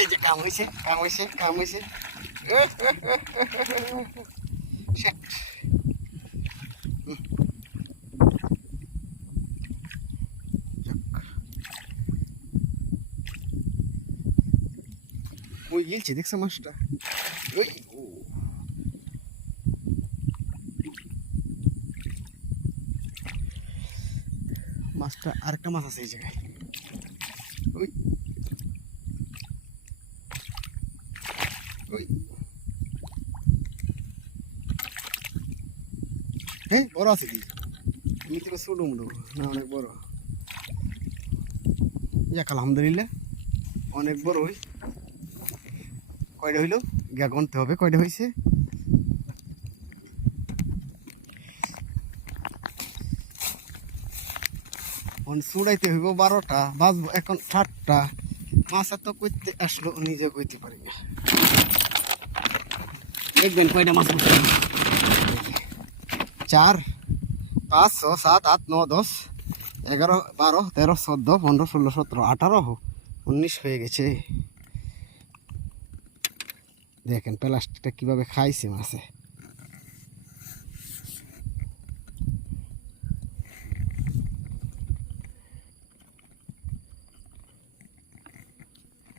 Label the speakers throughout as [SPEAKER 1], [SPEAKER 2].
[SPEAKER 1] এই যে কাম হয়েছে কাম হয়েছে কাম. ওই গেলছে, দেখছ মাছটা? ওই। মাছটা আরেকটা মাছ আছে এই জায়গায়। ওই। বড় আমি তো অনেক বড়। অনেক বড় কয়টা হবে চুড়াইতে হইব বারোটা, বাজবো এখন সাতটা। মাছ এত কইতে আসলো, নিজে কইতে পারি না। দেখবেন কয়টা মাছ। চার, পাঁচ, ছ, সাত, আট, ন, দশ, এগারো, বারো, তেরো, চোদ্দ, পনেরো, ষোলো, সতেরো, আঠারো, উনিশ হয়ে গেছে। দেখেন প্লাস্টিকটা কীভাবে খাইছে মাছে।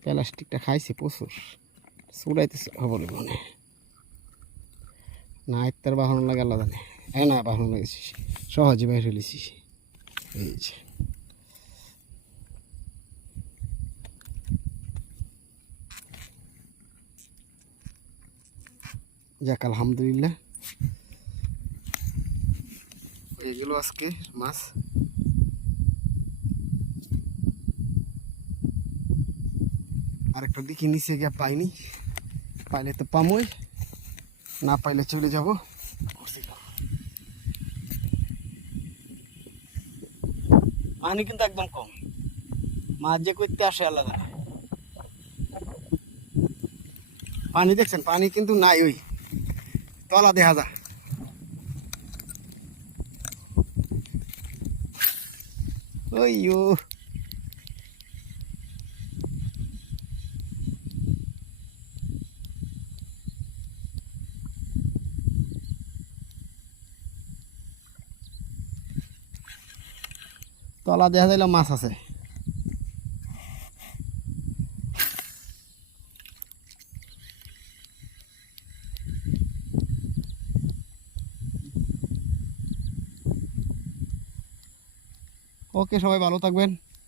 [SPEAKER 1] প্লাস্টিকটা খাইছে প্রচুর। চুড়াইতে হবলে মনে না ইত্যার বাহন লাগে আল্লাহ জানে এই না, বাহন লাগেছি সহজে বাইরে ফেলেছি এই যে। যাক, আলহামদুলিল্লাহ। এগুলো আজকে মাছ। আরেকটা দেখি, নিচে গিয়ে পাইনি। পাইলে তো পামই। না পাইলে চলে যাব। পানি কিন্তু একদম কম। যে করতে আসে আলাদা। পানি দেখছেন? পানি কিন্তু নাই ওই। তলা দেখা যা। ওই তলা দেখা যাইলে মাছ আছে ওকে সবাই ভালো থাকবেন